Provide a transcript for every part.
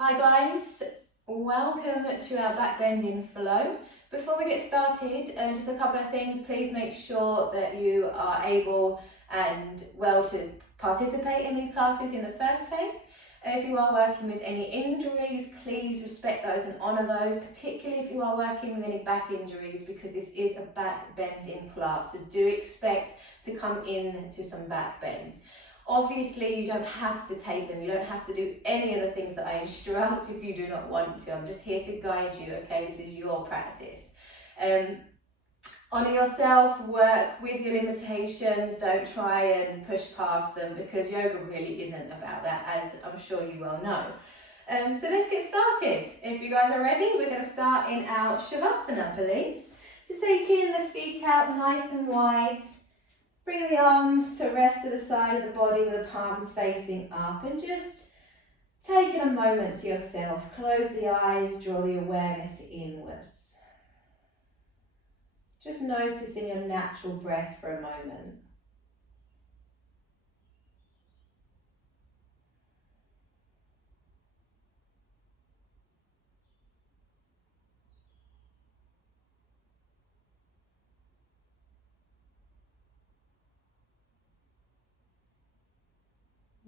Hi guys, welcome to our backbending flow. Before we get started, just a couple of things. Please make sure that you are able and well to participate in these classes in the first place. If you are working with any injuries, please respect those and honour those, particularly if you are working with any back injuries, because this is a back bending class, so do expect to come in to some back bends. Obviously, you don't have to take them. You don't have to do any of the things that I instruct if you do not want to. I'm just here to guide you, okay? This is your practice. Honour yourself, work with your limitations, don't try and push past them, because yoga really isn't about that, as I'm sure you well know. So let's get started. If you guys are ready, we're going to start in our Shavasana, please. So taking the feet out nice and wide. Bring the arms to rest to the side of the body with the palms facing up, and just taking a moment to yourself. Close the eyes, draw the awareness inwards. Just noticing your natural breath for a moment.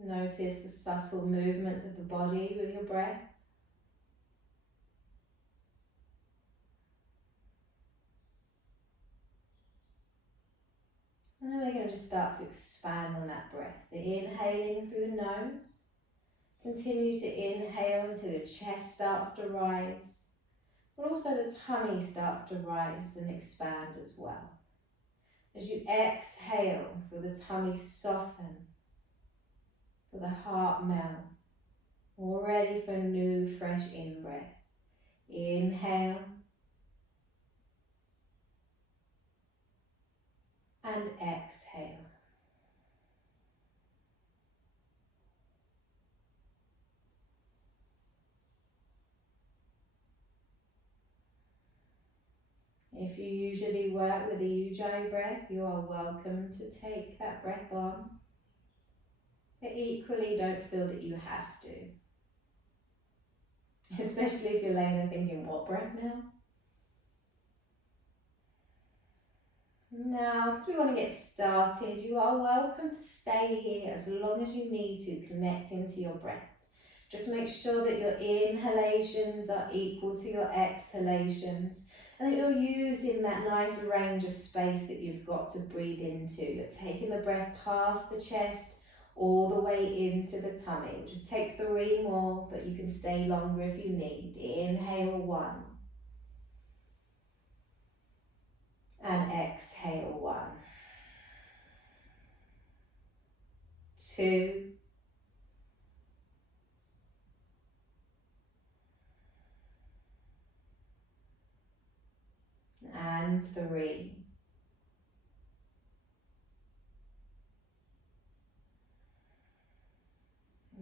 Notice the subtle movements of the body with your breath. And then we're going to just start to expand on that breath. So inhaling through the nose. Continue to inhale until your chest starts to rise, but also the tummy starts to rise and expand as well. As you exhale, feel the tummy soften, feel the heart melt. All ready for a new, fresh in-breath. Inhale and exhale. If you usually work with the Ujjayi breath, you are welcome to take that breath on, but equally don't feel that you have to. Especially if you're laying there thinking, what breath now? Now, as we want to get started, you are welcome to stay here as long as you need to, connecting to your breath. Just make sure that your inhalations are equal to your exhalations, and that you're using that nice range of space that you've got to breathe into. You're taking the breath past the chest, all the way into the tummy. Just take 3 more, but you can stay longer if you need. Inhale 1. And exhale 1. 2. And 3.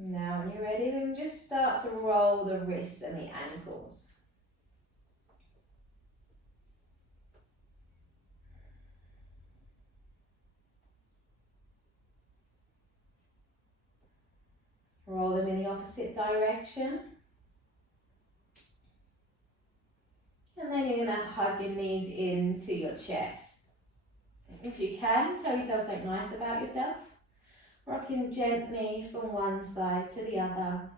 Now when you're ready, we can just start to roll the wrists and the ankles. Roll them in the opposite direction. And then you're going to hug your knees into your chest. If you can, tell yourself something nice about yourself. Rocking gently from one side to the other.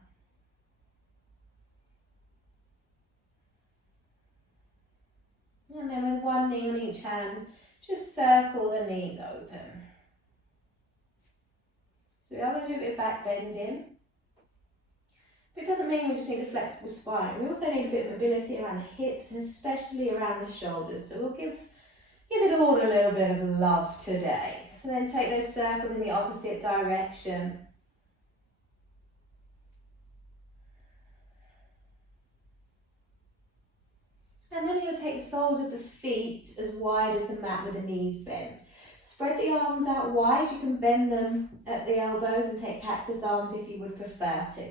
And then with one knee on each hand, just circle the knees open. So we are going to do a bit of back bending. But it doesn't mean we just need a flexible spine. We also need a bit of mobility around the hips, and especially around the shoulders. So we'll give it all a little bit of love today. So then take those circles in the opposite direction. And then you're going to take the soles of the feet as wide as the mat with the knees bent. Spread the arms out wide. You can bend them at the elbows and take cactus arms if you would prefer to.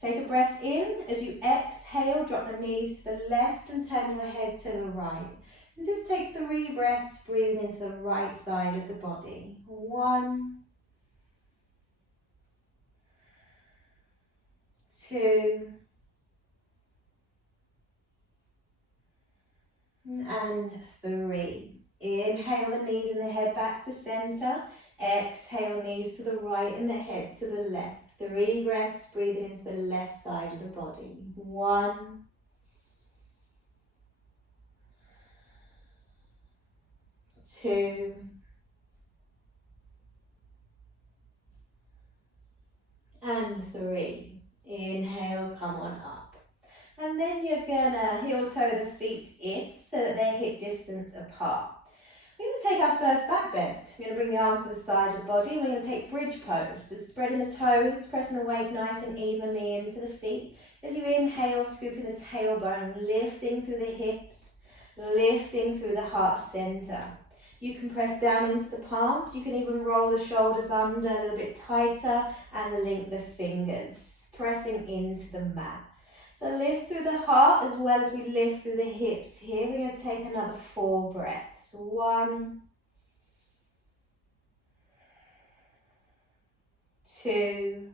Take a breath in. As you exhale, drop the knees to the left and turn your head to the right. And just take 3 breaths, breathing into the right side of the body. 1, 2, and 3. Inhale the knees and the head back to center. Exhale, knees to the right and the head to the left. 3 breaths, breathing into the left side of the body. 1, 2, and 3. Inhale, come on up. And then you're gonna heel toe the feet in so that they're hip distance apart. We're going to take our first back bend. We're going to bring the arms to the side of the body. We're going to take bridge pose. So spreading the toes, pressing the weight nice and evenly into the feet. As you inhale, scooping the tailbone, lifting through the hips, lifting through the heart center. You can press down into the palms. You can even roll the shoulders under a little bit tighter and link the fingers, pressing into the mat. So lift through the heart as well as we lift through the hips here. We're going to take another 4 breaths. 1, 2,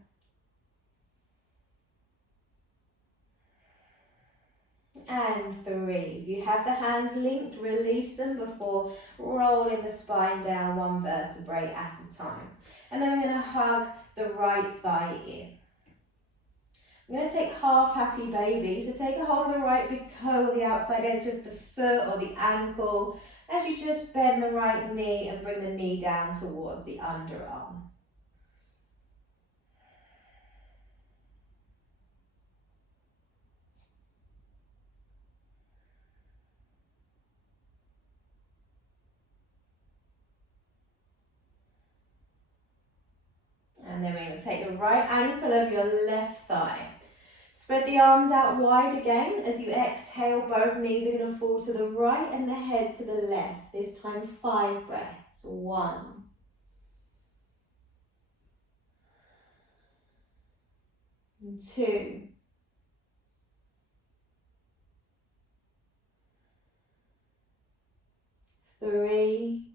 and 3. If you have the hands linked, release them before rolling the spine down 1 vertebrae at a time. And then we're going to hug the right thigh in. I'm going to take half happy baby. So take a hold of the right big toe or the outside edge of the foot or the ankle as you just bend the right knee and bring the knee down towards the underarm. And then we're going to take the right ankle over your left thigh. Spread the arms out wide again. As you exhale, both knees are going to fall to the right and the head to the left. This time 5 breaths. 1, 2, 3,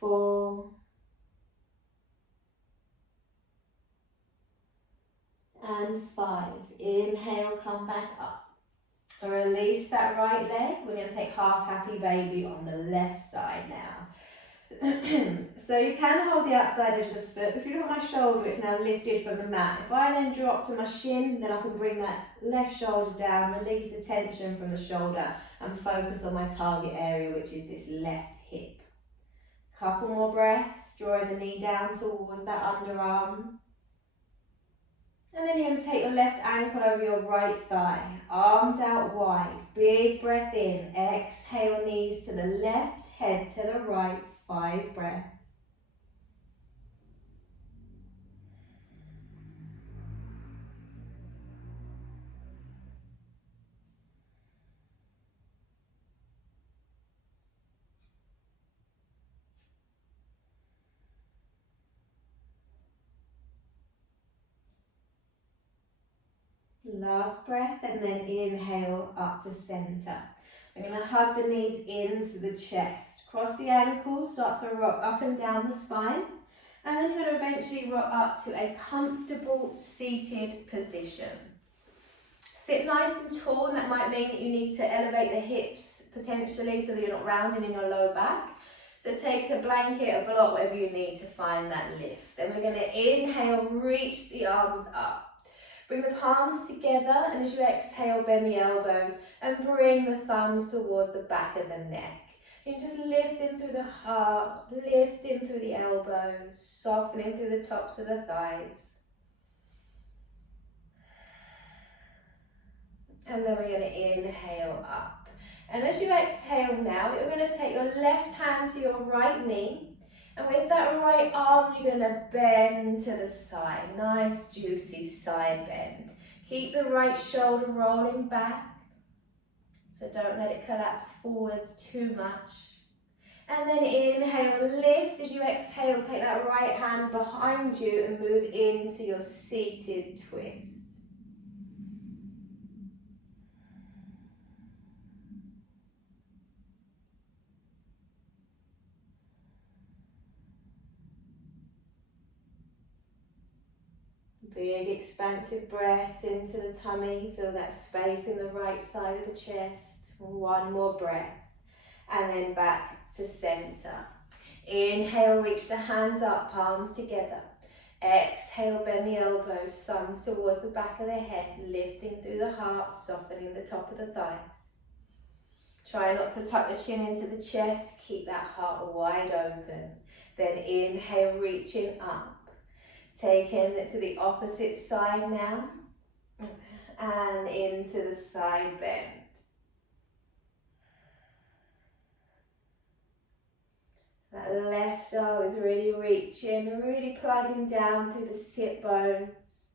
4, and 5. Inhale, come back up. Release that right leg. We're going to take half happy baby on the left side now. So you can hold the outside edge of the foot. If you look at my shoulder, it's now lifted from the mat. If I then drop to my shin, then I can bring that left shoulder down, release the tension from the shoulder and focus on my target area, which is this left hip. Couple more breaths, drawing the knee down towards that underarm. And then you're going to take your left ankle over your right thigh, arms out wide, big breath in, exhale, knees to the left, head to the right, 5 breaths. Last breath, and then inhale up to center. We're going to hug the knees into the chest. Cross the ankles, start to rock up and down the spine. And then you're going to eventually rock up to a comfortable seated position. Sit nice and tall, and that might mean that you need to elevate the hips potentially so that you're not rounding in your lower back. So take a blanket, a block, whatever you need to find that lift. Then we're going to inhale, reach the arms up. Bring the palms together, and as you exhale, bend the elbows and bring the thumbs towards the back of the neck. You're just lifting through the heart, lifting through the elbows, softening through the tops of the thighs. And then we're going to inhale up. And as you exhale now, you're going to take your left hand to your right knee. And with that right arm, you're going to bend to the side. Nice, juicy side bend. Keep the right shoulder rolling back. So don't let it collapse forwards too much. And then inhale, lift. As you exhale, take that right hand behind you and move into your seated twist. Big expansive breaths into the tummy. Feel that space in the right side of the chest. One more breath. And then back to center. Inhale, reach the hands up, palms together. Exhale, bend the elbows, thumbs towards the back of the head, lifting through the heart, softening the top of the thighs. Try not to tuck the chin into the chest, keep that heart wide open. Then inhale, reaching up. Taking it to the opposite side now. And into the side bend. That left arm is really reaching, really plugging down through the sit bones.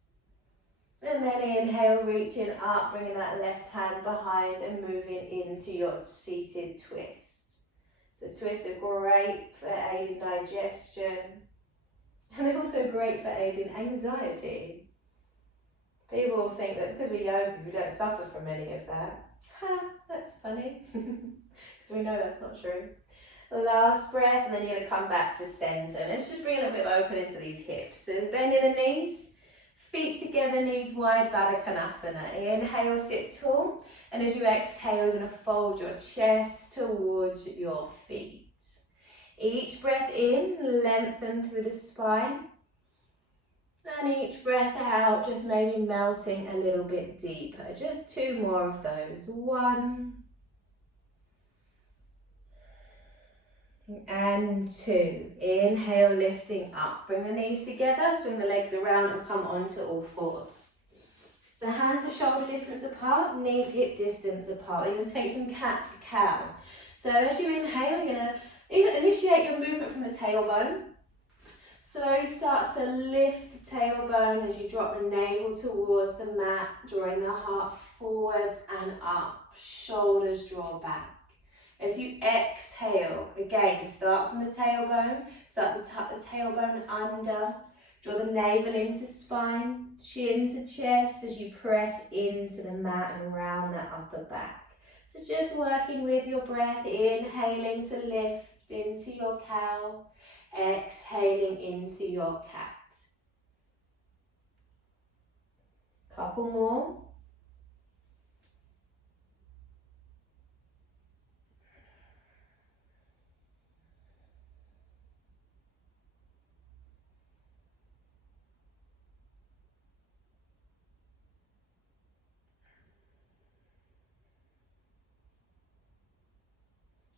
And then inhale, reaching up, bringing that left hand behind and moving into your seated twist. So twists are great for aiding digestion. And they're also great for aiding anxiety. People think that because we're yogis, we don't suffer from any of that. Ha, that's funny. Because we know that's not true. Last breath, and then you're going to come back to center. Let's just bring a little bit of open into these hips. So bending the knees, feet together, knees wide, Baddha Konasana. Inhale, sit tall. And as you exhale, you're going to fold your chest towards your feet. Each breath in, lengthen through the spine. And each breath out, just maybe melting a little bit deeper. Just 2 more of those. 1 and 2. Inhale, lifting up. Bring the knees together, swing the legs around and come onto all fours. So hands are shoulder distance apart, knees hip distance apart. You're going to take some cat to cow. So as you inhale, you're going to initiate your movement from the tailbone. Slowly start to lift the tailbone as you drop the navel towards the mat, drawing the heart forwards and up. Shoulders draw back. As you exhale, again, start from the tailbone. Start to tuck the tailbone under. Draw the navel into spine, chin to chest as you press into the mat and round that upper back. So just working with your breath, inhaling to lift into your cow, exhaling into your cat. Couple more.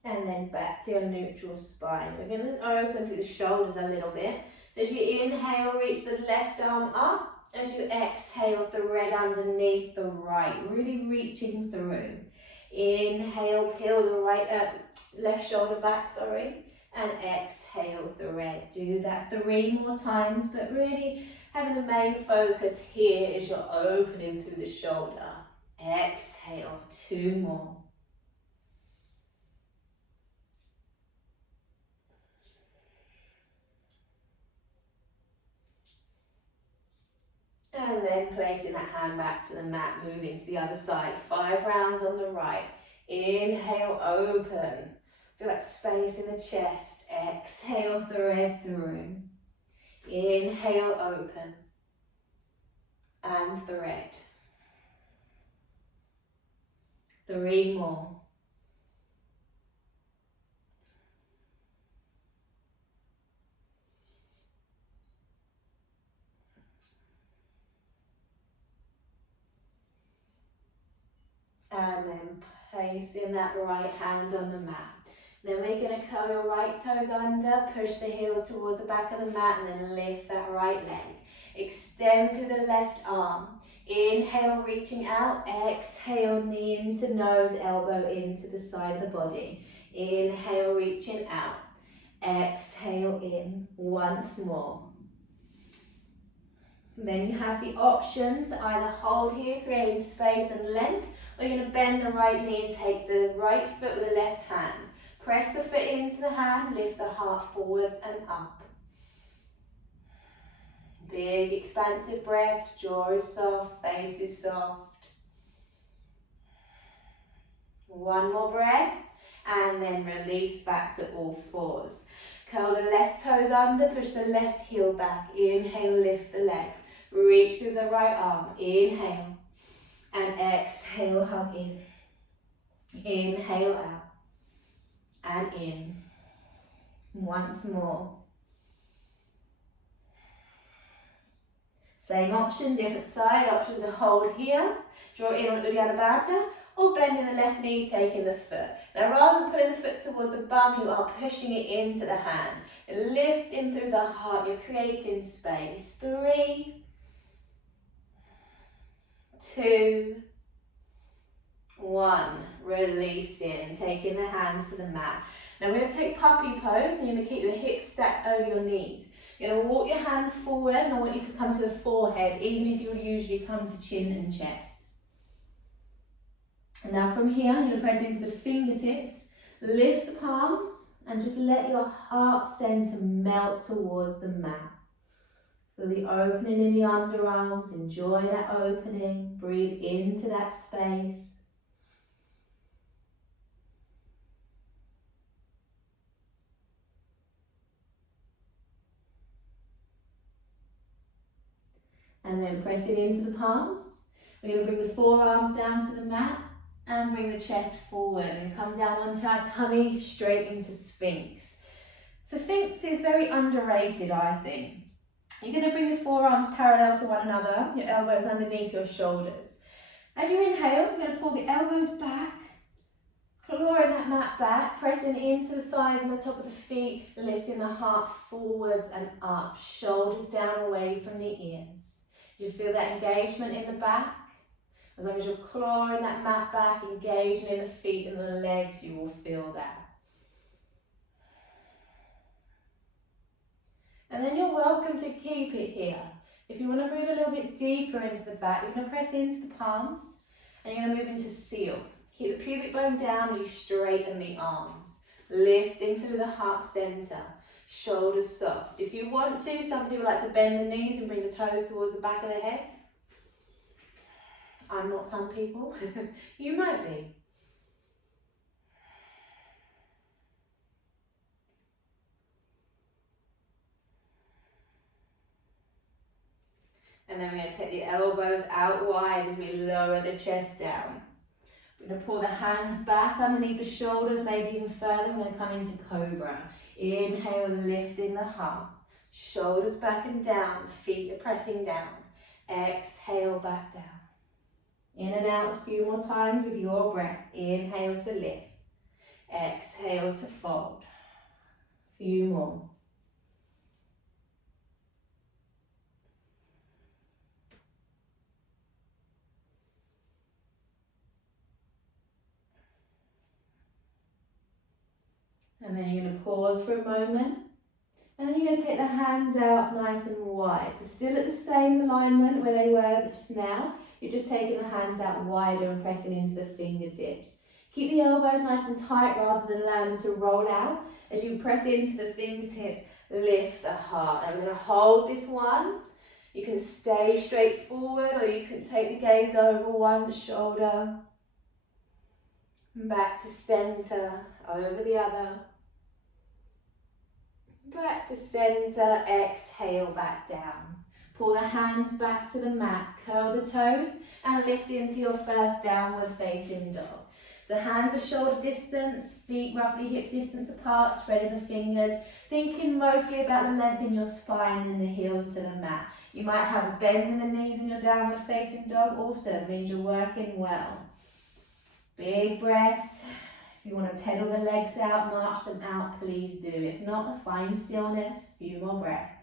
And then back to your neutral spine. We're going to open through the shoulders a little bit. So as you inhale, reach the left arm up. As you exhale, thread underneath the right, really reaching through. Inhale, peel the left shoulder back, and exhale, thread. Do that 3 more times, but really having the main focus here is you're opening through the shoulder. Exhale, 2 more. And then placing that hand back to the mat, moving to the other side. 5 rounds on the right. Inhale, open. Feel that space in the chest. Exhale, thread through. Inhale, open. And thread. 3 more. And then placing that right hand on the mat. Then we're going to curl your right toes under, push the heels towards the back of the mat and then lift that right leg. Extend through the left arm. Inhale, reaching out. Exhale, knee into nose, elbow into the side of the body. Inhale, reaching out. Exhale in. Once more. Then you have the option to either hold here, creating space and length, or you're going to bend the right knee and take the right foot with the left hand. Press the foot into the hand, lift the heart forwards and up. Big expansive breaths, jaw is soft, face is soft. 1 more breath, and then release back to all fours. Curl the left toes under, push the left heel back. Inhale, lift the leg. Reach through the right arm. Inhale. And exhale, hug in. Inhale out. And in. Once more. Same option, different side. Option to hold here. Draw in on Uddiyana Bandha. Or bending the left knee, taking the foot. Now rather than putting the foot towards the bum, you are pushing it into the hand. Lifting through the heart, you're creating space. 3, 2, 1. Releasing, taking the hands to the mat. Now we're going to take puppy pose, and you're going to keep your hips stacked over your knees. You're going to walk your hands forward, and I want you to come to the forehead, even if you would usually come to chin and chest. And now from here, you're going to press into the fingertips, lift the palms, and just let your heart center melt towards the mat. Feel the opening in the underarms, enjoy that opening, breathe into that space. And then press it into the palms. We're going to bring the forearms down to the mat. And bring the chest forward and come down onto our tummy, straight into Sphinx. So Sphinx is very underrated, I think. You're going to bring your forearms parallel to one another, your elbows underneath your shoulders. As you inhale, you're going to pull the elbows back, clawing that mat back, pressing into the thighs and the top of the feet, lifting the heart forwards and up, shoulders down away from the ears. You feel that engagement in the back. As long as you're clawing that mat back, engaging in the feet and the legs, you will feel that. And then you're welcome to keep it here. If you want to move a little bit deeper into the back, you're going to press into the palms and you're going to move into seal. Keep the pubic bone down as you straighten the arms. Lifting through the heart center. Shoulders soft. If you want to, some people like to bend the knees and bring the toes towards the back of the head. I'm not some people. You might be. And then we're going to take the elbows out wide as we lower the chest down. We're going to pull the hands back underneath the shoulders, maybe even further. We're going to come into Cobra. Inhale, lifting the heart. Shoulders back and down, feet are pressing down. Exhale, back down. In and out a few more times with your breath. Inhale to lift. Exhale to fold. A few more. And then you're going to pause for a moment. And then you're going to take the hands out nice and wide. So still at the same alignment where they were just now. You're just taking the hands out wider and pressing into the fingertips. Keep the elbows nice and tight rather than allow them to roll out. As you press into the fingertips, lift the heart. I'm going to hold this one. You can stay straight forward or you can take the gaze over one shoulder. Back to center, over the other. Back to center, exhale, back down. Pull the hands back to the mat, curl the toes and lift into your first downward facing dog. So hands are shoulder distance, feet roughly hip distance apart, spreading the fingers, thinking mostly about the length in your spine and the heels to the mat. You might have a bend in the knees in your downward facing dog, also means you're working well. Big breaths. If you want to pedal the legs out, march them out, please do. If not, find stillness, a few more breaths.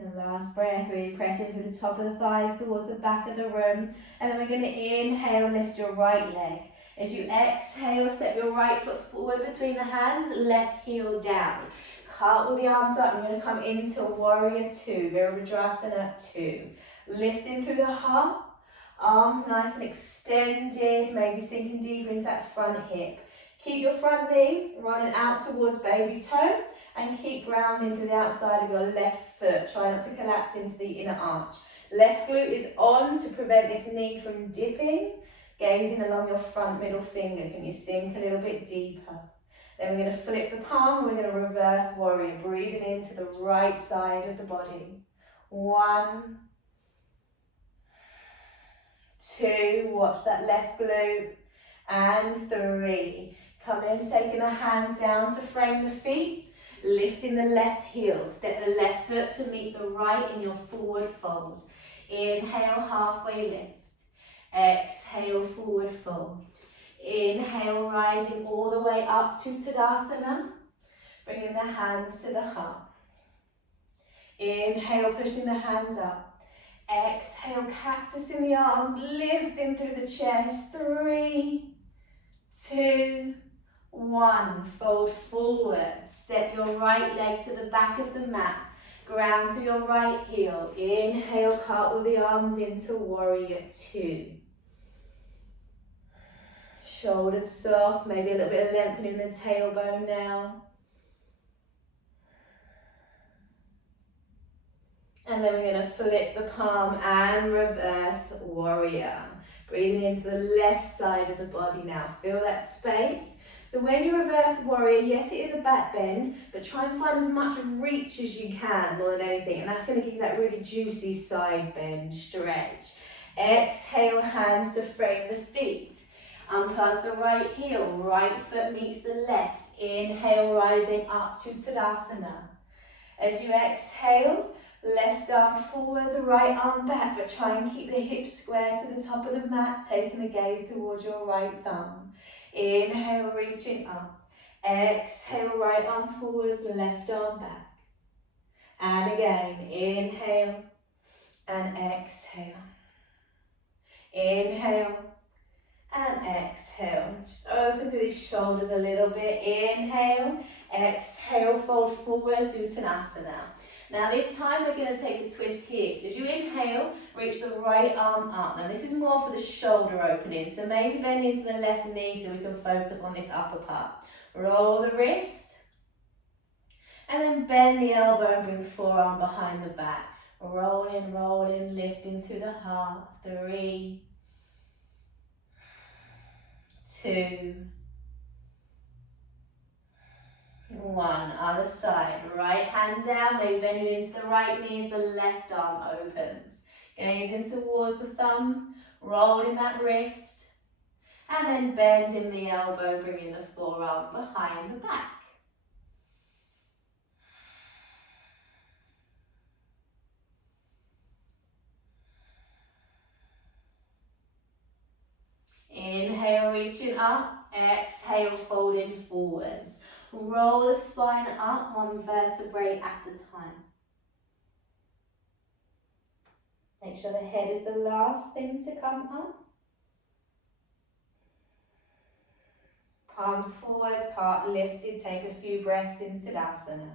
And last breath, really pressing through the top of the thighs towards the back of the room. And then we're going to inhale, lift your right leg. As you exhale, step your right foot forward between the hands, left heel down. Cartwheel the arms up, you're going to come into Warrior 2, Virabhadrasana 2. Lifting through the heart, arms nice and extended, maybe sinking deeper into that front hip. Keep your front knee running out towards baby toe, And keep grounding through the outside of your left foot. Try not to collapse into the inner arch. Left glute is on to prevent this knee from dipping. Gazing along your front middle finger. Can you sink a little bit deeper? Then we're going to flip the palm and we're going to reverse warrior. Breathing into the right side of the body. 1, 2, watch that left glute. And 3. Come in, taking the hands down to frame the feet. Lifting the left heel. Step the left foot to meet the right in your forward fold. Inhale, halfway lift. Exhale, forward fold. Inhale, rising all the way up to Tadasana. Bringing the hands to the heart. Inhale, pushing the hands up. Exhale, cactus in the arms, lifting through the chest. 3, 2, 1. Fold forward. Step your right leg to the back of the mat. Ground through your right heel. Inhale, cartwheel the arms into warrior 2. Shoulders soft, maybe a little bit of lengthening the tailbone now. And then we're going to flip the palm and reverse warrior. Breathing into the left side of the body now. Feel that space. So when you reverse warrior, yes, it is a back bend, but try and find as much reach as you can more than anything. And that's going to give you that really juicy side bend stretch. Exhale, hands to frame the feet. Unplug the right heel, right foot meets the left. Inhale, rising up to Tadasana. As you exhale, left arm forwards, right arm back, but try and keep the hips square to the top of the mat, taking the gaze towards your right thumb. Inhale, reaching up. Exhale, right arm forwards, left arm back. And again, inhale and exhale. Inhale and exhale. Just open through the shoulders a little bit. Inhale, exhale, fold forwards, Uttanasana. Now this time we're going to take a twist here. So as you inhale, reach the right arm up. Now this is more for the shoulder opening. So maybe bend into the left knee so we can focus on this upper part. Roll the wrist. And then bend the elbow and bring the forearm behind the back. Rolling, rolling, lifting through the heart. 3, 2, 1. Other side. Right hand down, maybe bending into the right knee as the left arm opens. Gazing towards the thumb, rolling that wrist. And then bending the elbow, bringing the forearm behind the back. Inhale, reaching up. Exhale, folding forwards. Roll the spine up, one vertebrae at a time. Make sure the head is the last thing to come up. Palms forwards, heart lifted. Take a few breaths into Tadasana.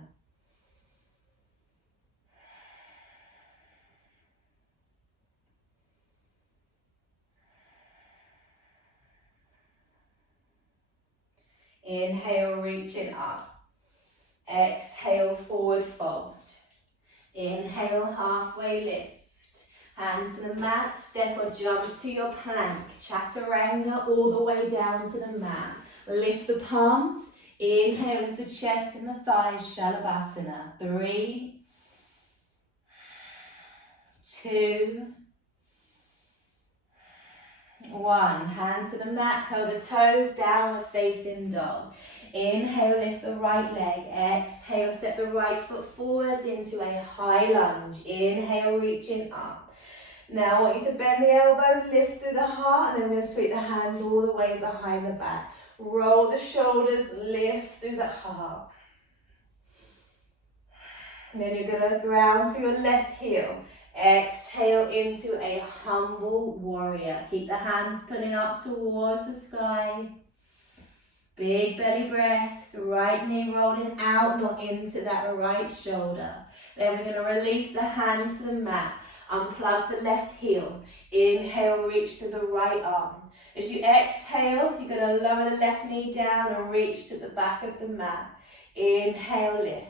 Inhale, reaching up. Exhale, forward fold. Inhale, halfway lift. Hands to the mat, step or jump to your plank. Chaturanga all the way down to the mat. Lift the palms. Inhale, lift the chest and the thighs, Shalabhasana. 3, 2, 1. Hands to the mat, curl the toes, downward facing dog. Inhale, lift the right leg. Exhale, step the right foot forwards into a high lunge. Inhale, reaching up. Now I want you to bend the elbows, lift through the heart, and then we're going to sweep the hands all the way behind the back. Roll the shoulders, lift through the heart. And then you're going to ground through your left heel. Exhale into a humble warrior. Keep the hands pulling up towards the sky. Big belly breaths. Right knee rolling out, not into that right shoulder. Then we're going to release the hands to the mat. Unplug the left heel. Inhale, reach to the right arm. As you exhale, you're going to lower the left knee down and reach to the back of the mat. Inhale, lift.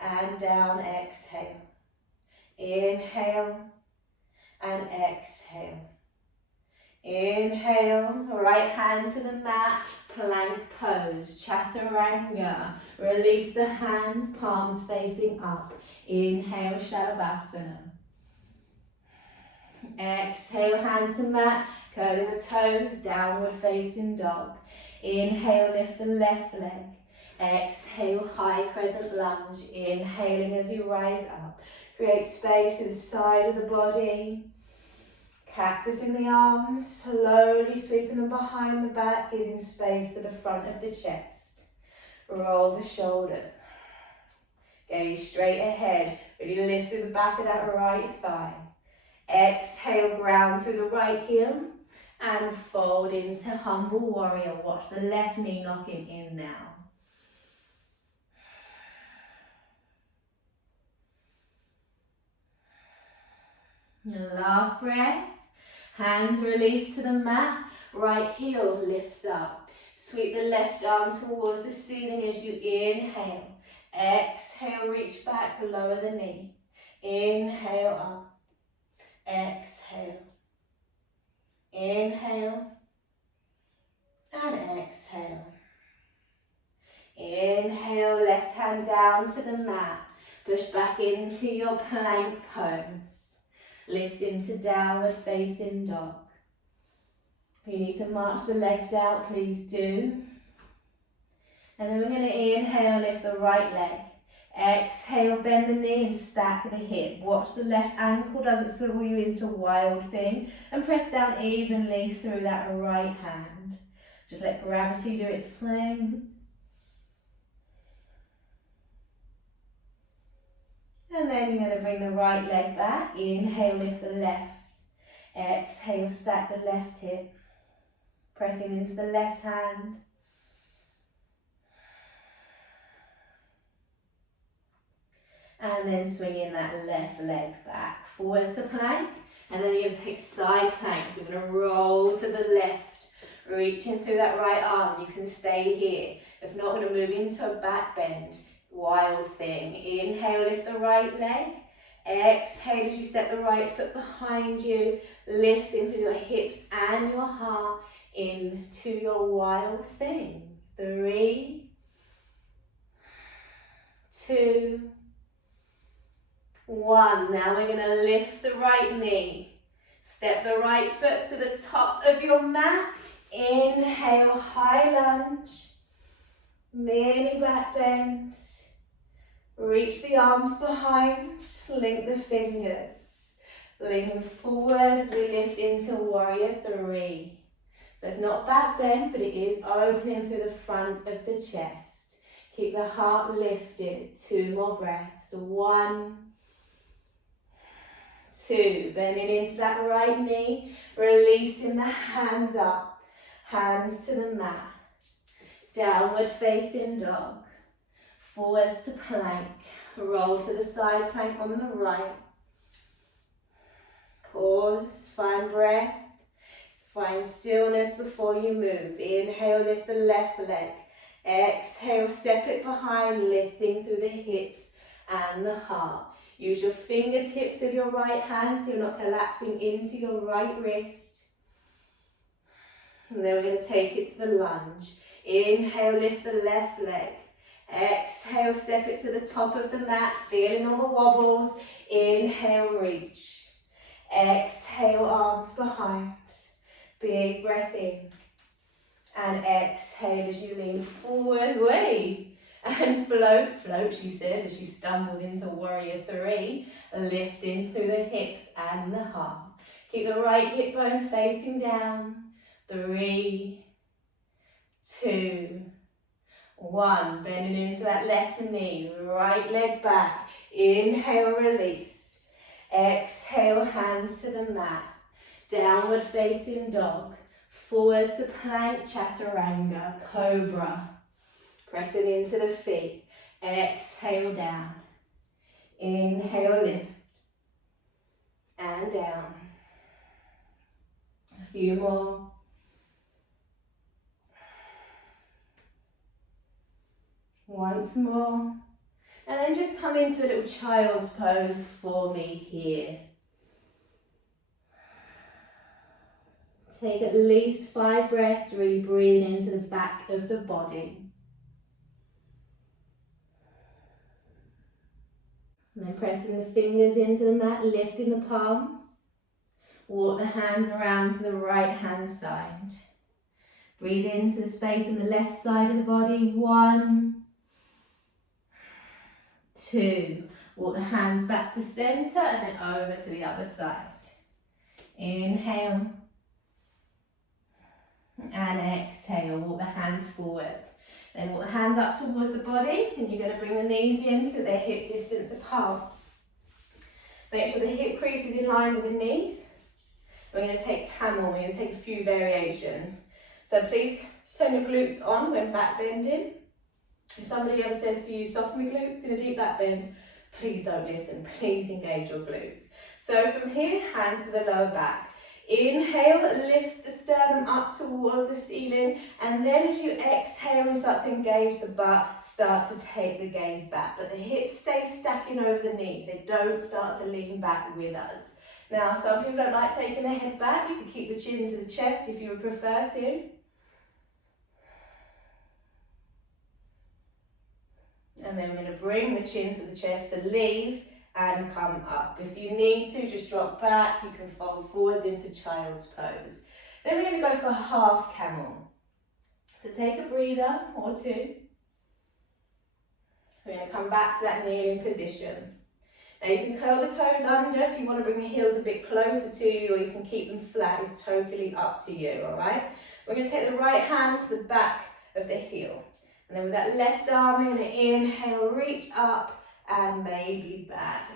And down, exhale. Inhale and exhale. Inhale, right hand to the mat, plank pose, chaturanga. Release the hands, palms facing up. Inhale, shalabhasana. Exhale, hands to mat, curling the toes, downward facing dog. Inhale, lift the left leg. Exhale, high crescent lunge. Inhaling as you rise up. Create space inside of the body. Cactus in the arms, slowly sweeping them behind the back, giving space to the front of the chest. Roll the shoulders. Gaze straight ahead. Really lift through the back of that right thigh. Exhale, ground through the right heel and fold into humble warrior. Watch the left knee knocking in now. And last breath. Hands release to the mat, right heel lifts up. Sweep the left arm towards the ceiling as you inhale. Exhale, reach back, lower the knee. Inhale up. Exhale. Inhale. And exhale. Inhale, left hand down to the mat. Push back into your plank pose. Lift into downward facing dog. If you need to march the legs out, please do. And then we're going to inhale, lift the right leg. Exhale, bend the knee and stack the hip. Watch the left ankle, does it swivel you into wild thing. And press down evenly through that right hand. Just let gravity do its thing. And then you're going to bring the right leg back. Inhale, lift the left. Exhale, stack the left hip. Pressing into the left hand. And then swinging that left leg back. Forwards to plank. And then you're going to take side planks. You're going to roll to the left. Reaching through that right arm. You can stay here. If not, we're going to move into a back bend. Wild thing. Inhale, lift the right leg. Exhale as you step the right foot behind you, lifting through your hips and your heart into your wild thing. 3, 2, 1. Now we're going to lift the right knee. Step the right foot to the top of your mat. Inhale, high lunge. Mini back bends. Reach the arms behind, link the fingers. Leaning forward as we lift into warrior 3. So it's not back bend, but it is opening through the front of the chest. Keep the heart lifted. 2 more breaths. 1, 2. Bending into that right knee, releasing the hands up. Hands to the mat. Downward facing dog. Forwards to plank. Roll to the side plank on the right. Pause, find breath. Find stillness before you move. Inhale, lift the left leg. Exhale, step it behind, lifting through the hips and the heart. Use your fingertips of your right hand so you're not collapsing into your right wrist. And then we're going to take it to the lunge. Inhale, lift the left leg. Exhale, step it to the top of the mat, feeling all the wobbles. Inhale, reach. Exhale, arms behind. Big breath in. And exhale as you lean forwards, way. And float, float, she says, as she stumbles into warrior 3. Lifting through the hips and the heart. Keep the right hip bone facing down. 3, 2, 1. Bending into that left knee. Right leg back. Inhale, release. Exhale, hands to the mat. Downward facing dog. Forwards to plank, chaturanga, cobra. Pressing into the feet. Exhale, down. Inhale, lift. And down. A few more. Once more. And then just come into a little child's pose for me here. Take at least 5 breaths, really breathing into the back of the body. And then pressing the fingers into the mat, lifting the palms. Walk the hands around to the right hand side. Breathe into the space on the left side of the body. 1, 2. Walk the hands back to center and then over to the other side. Inhale. And exhale. Walk the hands forward. Then walk the hands up towards the body and you're going to bring the knees in so they're hip distance apart. Make sure the hip crease is in line with the knees. We're going to take camel. We're going to take a few variations. So please turn your glutes on when back bending. If somebody ever says to you, soften the glutes in a deep back bend, please don't listen. Please engage your glutes. So from here, hands to the lower back. Inhale, lift the sternum up towards the ceiling, and then as you exhale and start to engage the butt, start to take the gaze back. But the hips stay stacking over the knees. They don't start to lean back with us. Now, some people don't like taking their head back. You can keep the chin to the chest if you would prefer to. And then we're going to bring the chin to the chest to leave and come up. If you need to, just drop back. You can fold forwards into child's pose. Then we're going to go for half camel. So take a breather or two. We're going to come back to that kneeling position. Now you can curl the toes under if you want to bring the heels a bit closer to you, or you can keep them flat. It's totally up to you, all right? We're going to take the right hand to the back of the heel. And then with that left arm, we're going to inhale, reach up and maybe back.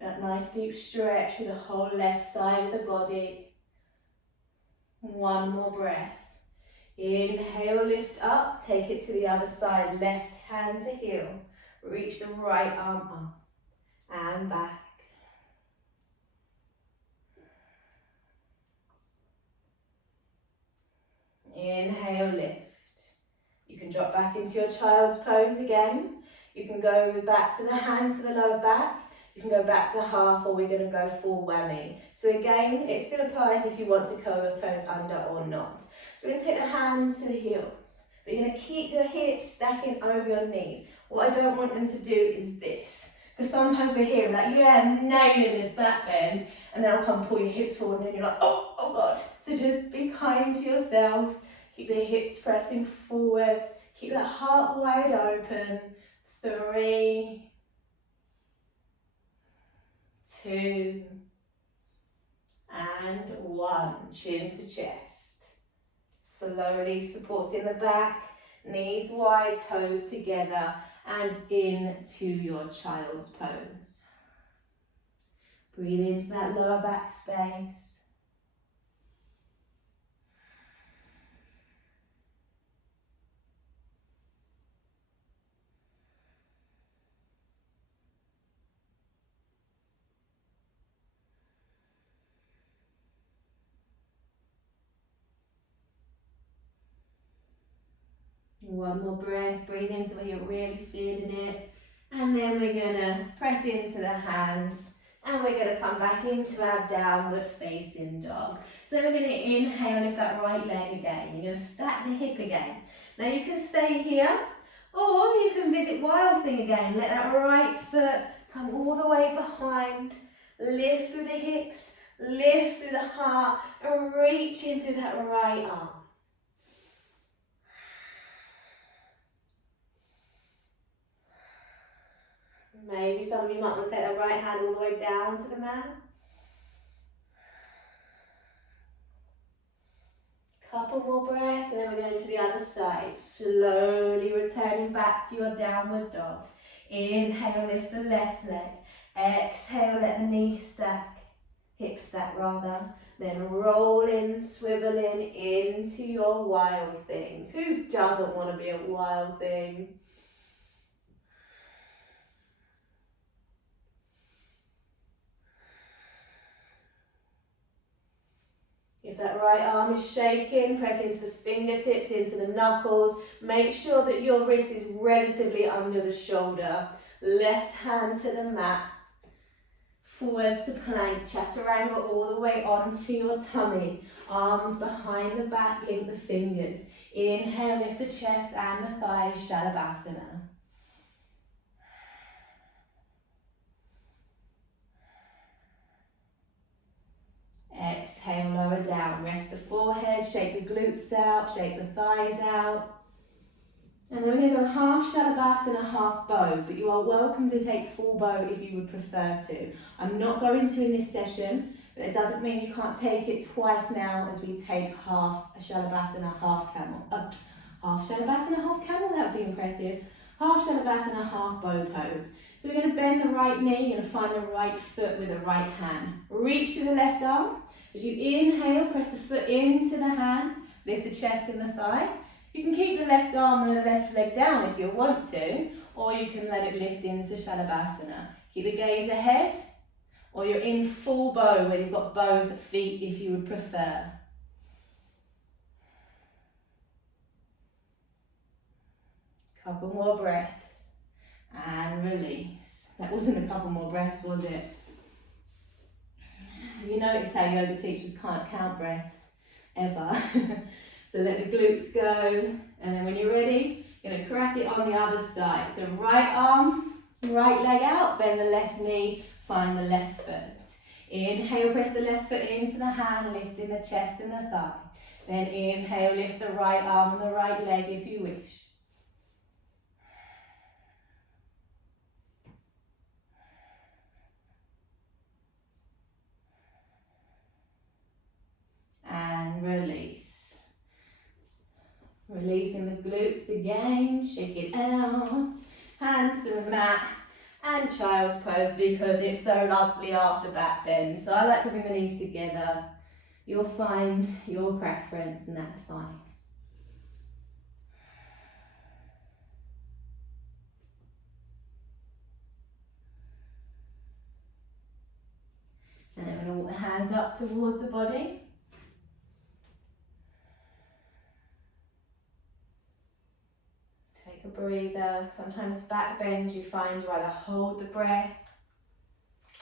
That nice deep stretch through the whole left side of the body. One more breath. Inhale, lift up, take it to the other side, left hand to heel. Reach the right arm up and back. Inhale, lift. You can drop back into your child's pose again. You can go back to the hands to the lower back. You can go back to half, or we're going to go full whammy. So again, it still applies if you want to curl your toes under or not. So we're going to take the hands to the heels. But you're going to keep your hips stacking over your knees. What I don't want them to do is this. Because sometimes we're here, like, yeah, nailing this back bend. And then I'll come pull your hips forward and then you're like, oh God. So just be kind to yourself. Keep the hips pressing forwards. Keep that heart wide open. 3, 2, and 1. Chin to chest. Slowly supporting the back. Knees wide, toes together, and into your child's pose. Breathe into that lower back space. One more breath, breathe into where you're really feeling it. And then we're going to press into the hands and we're going to come back into our downward facing dog. So we're going to inhale, lift that right leg again. You're going to stack the hip again. Now you can stay here or you can visit Wild Thing again. Let that right foot come all the way behind. Lift through the hips, lift through the heart and reach in through that right arm. Maybe some of you might want to take the right hand all the way down to the mat. Couple more breaths and then we're going to the other side. Slowly returning back to your downward dog. Inhale, lift the left leg. Exhale, let the knee stack. Hip stack rather. Then rolling, swiveling into your Wild Thing. Who doesn't want to be a Wild Thing? If that right arm is shaking, press into the fingertips, into the knuckles. Make sure that your wrist is relatively under the shoulder. Left hand to the mat. Forwards to plank, chaturanga all the way onto your tummy. Arms behind the back, link the fingers. Inhale, lift the chest and the thighs, Shalabhasana. Exhale, lower down. Rest the forehead, shake the glutes out, shake the thighs out. And then we're going to go half Shalabhasana, half bow, but you are welcome to take full bow if you would prefer to. I'm not going to in this session, but it doesn't mean you can't take it twice now as we take half a Shalabhasana, half camel. Half Shalabhasana, half camel, that would be impressive. Half Shalabhasana, half bow pose. So we're going to bend the right knee, you're going to find the right foot with the right hand. Reach to the left arm. As you inhale, press the foot into the hand, lift the chest and the thigh. You can keep the left arm and the left leg down if you want to, or you can let it lift into Shalabhasana. Keep the gaze ahead, or you're in full bow where you've got both feet if you would prefer. Couple more breaths, and release. That wasn't a couple more breaths, was it? You notice how yoga teachers can't count breaths, ever. So let the glutes go, and then when you're ready, you're going to crack it on the other side. So right arm, right leg out, bend the left knee, find the left foot. Inhale, press the left foot into the hand, lifting the chest and the thigh. Then inhale, lift the right arm and the right leg if you wish. And release. Releasing the glutes again, shake it out, hands to the mat, and child's pose because it's so lovely after back bend. So I like to bring the knees together. You'll find your preference and that's fine. And then we're going to walk the hands up towards the body. Take a breather. Sometimes back bend you find you either hold the breath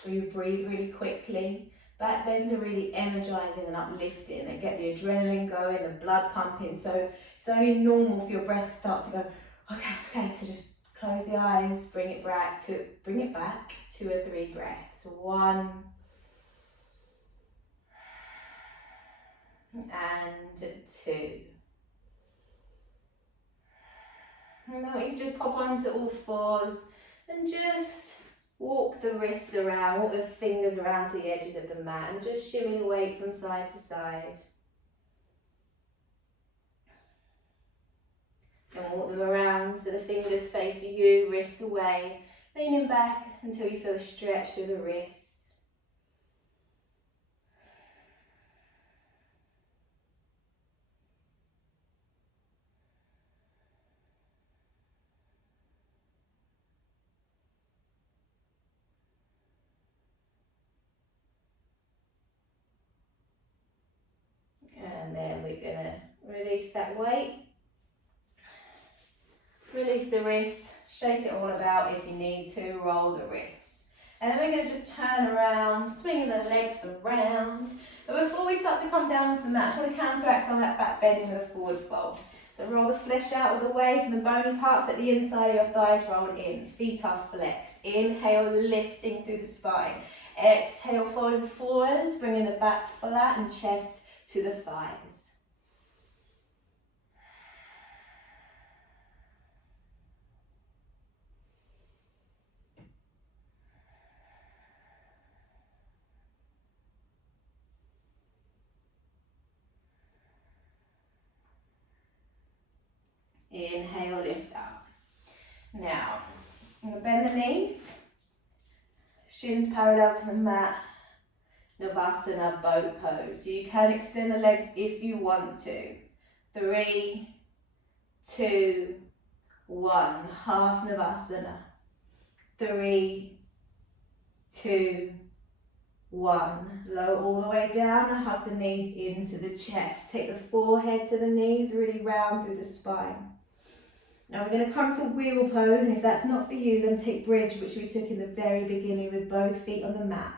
or you breathe really quickly. Back bends are really energizing and uplifting and get the adrenaline going, the blood pumping. So it's only normal for your breath to start to go, okay, so just close the eyes, bring it back, 2 or 3 breaths. 1 and 2. And now you can just pop onto all fours and just walk the wrists around, walk the fingers around to the edges of the mat and just shimmy the weight from side to side. And walk them around so the fingers face you, wrists away, leaning back until you feel a stretch through the wrists. And then we're going to release that weight. Release the wrists, shake it all about if you need to, roll the wrists. And then we're going to just turn around, swinging the legs around. But before we start to come down onto the mat, I want to counteract on that back bending with a forward fold. So roll the flesh out of the way from the bony parts at the inside of your thighs, roll in. Feet are flexed. Inhale, lifting through the spine. Exhale, folding forwards, bringing the back flat and chest to the thighs. Inhale, lift up. Now, I'm going to bend the knees, shins parallel to the mat, Navasana boat pose. So you can extend the legs if you want to. 3, 2, 1. Half Navasana. 3, 2, 1. Lower all the way down and hug the knees into the chest. Take the forehead to the knees, really round through the spine. Now we're going to come to wheel pose, and if that's not for you, then take bridge, which we took in the very beginning with both feet on the mat.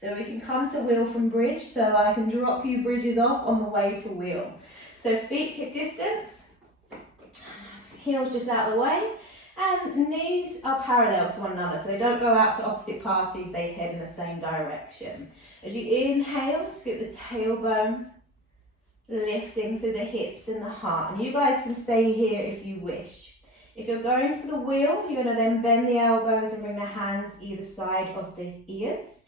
So we can come to wheel from bridge, so I can drop you bridges off on the way to wheel. So feet hip distance, heels just out of the way, and knees are parallel to one another, so they don't go out to opposite parties, they head in the same direction. As you inhale, scoop the tailbone, lifting through the hips and the heart. And you guys can stay here if you wish. If you're going for the wheel, you're going to then bend the elbows and bring the hands either side of the ears.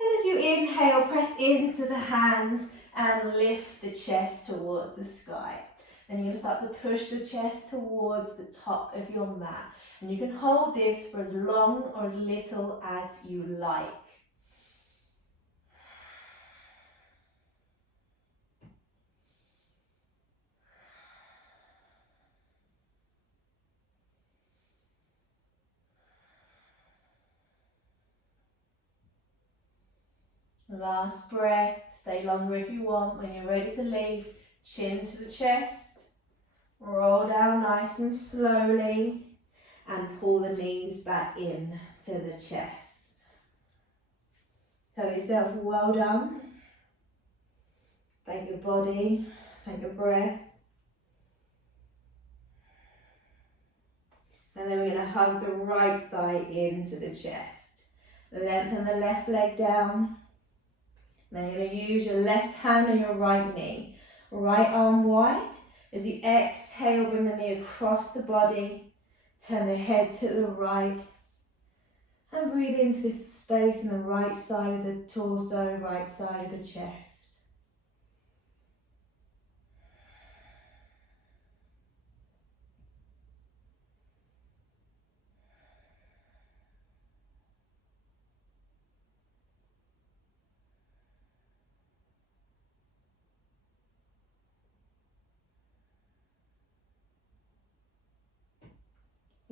And as you inhale, press into the hands and lift the chest towards the sky. And you're going to start to push the chest towards the top of your mat. And you can hold this for as long or as little as you like. Last breath. Stay longer if you want. When you're ready to leave, chin to the chest. Roll down nice and slowly and pull the knees back in to the chest. Tell yourself well done. Thank your body, thank your breath. And then we're going to hug the right thigh into the chest. Lengthen the left leg down. Then you're going to use your left hand on your right knee. Right arm wide. As you exhale, bring the knee across the body. Turn the head to the right. And breathe into this space on the right side of the torso, right side of the chest.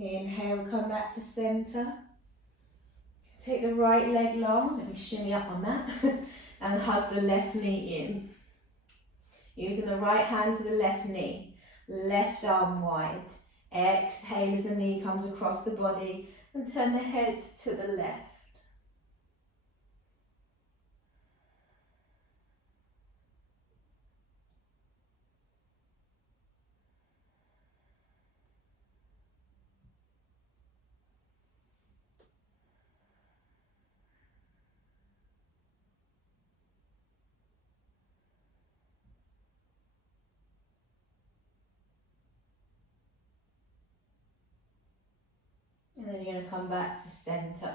Inhale, come back to center. Take the right leg long, let me shimmy up on that, and hug the left knee in. Using the right hand to the left knee, left arm wide. Exhale as the knee comes across the body and turn the head to the left. And then you're going to come back to center.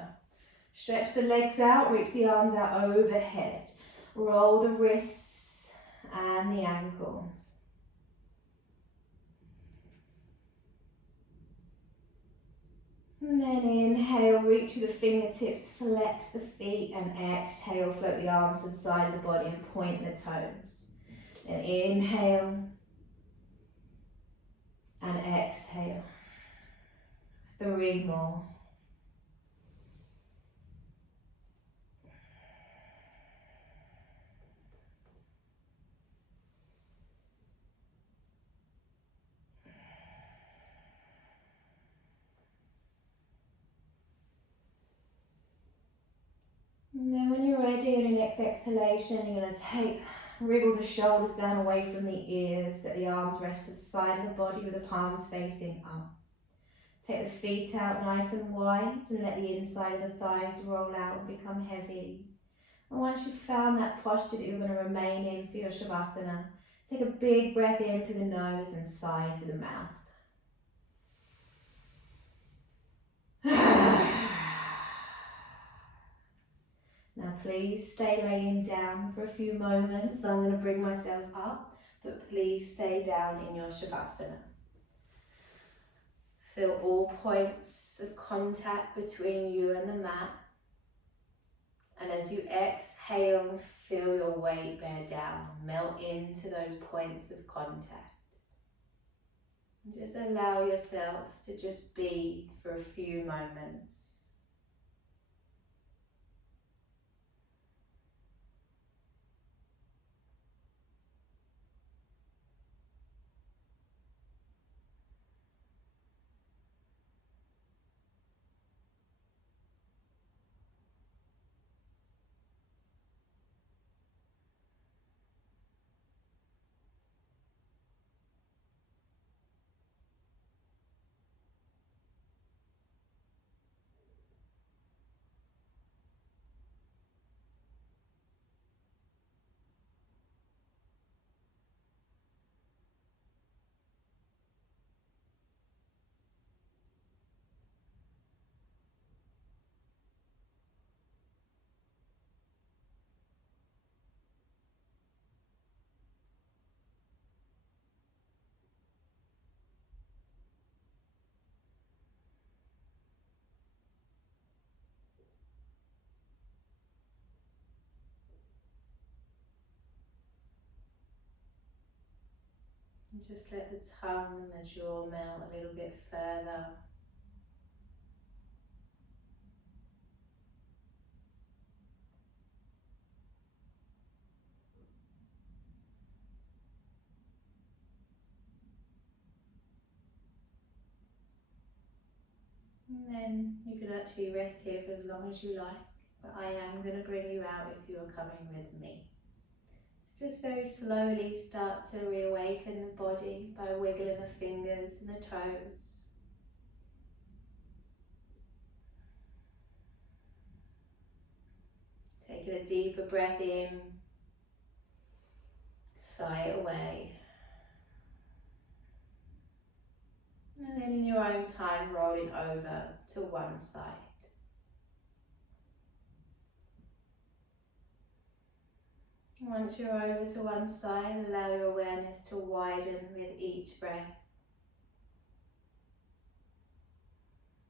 Stretch the legs out, reach the arms out overhead. Roll the wrists and the ankles. And then inhale, reach to the fingertips, flex the feet, and exhale, float the arms to the side of the body and point the toes. And inhale and exhale. 3 more. And then when you're ready, on your next exhalation, you're going to wriggle the shoulders down away from the ears, let the arms rest to the side of the body with the palms facing up. Take the feet out nice and wide and let the inside of the thighs roll out and become heavy. And once you've found that posture that you're going to remain in for your Shavasana, take a big breath in through the nose and sigh through the mouth. Now please stay laying down for a few moments. I'm going to bring myself up, but please stay down in your Shavasana. Feel all points of contact between you and the mat. And as you exhale, feel your weight bear down, melt into those points of contact. And just allow yourself to just be for a few moments. just let the tongue and the jaw melt a little bit further. And then you can actually rest here for as long as you like, but I am going to bring you out if you are coming with me. So just very slowly start to reawaken the body by wiggling the fingers and the toes. Taking a deeper breath in, sigh it away. And then in your own time, rolling over to one side. Once you're over to one side, allow your awareness to widen with each breath.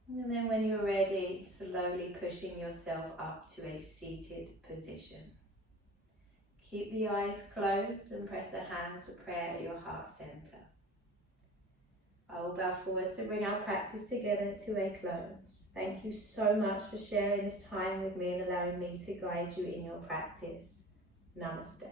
And then when you're ready, slowly pushing yourself up to a seated position. Keep the eyes closed and press the hands to prayer at your heart center. I will bow forwards to bring our practice together to a close. Thank you so much for sharing this time with me and allowing me to guide you in your practice. Namaste.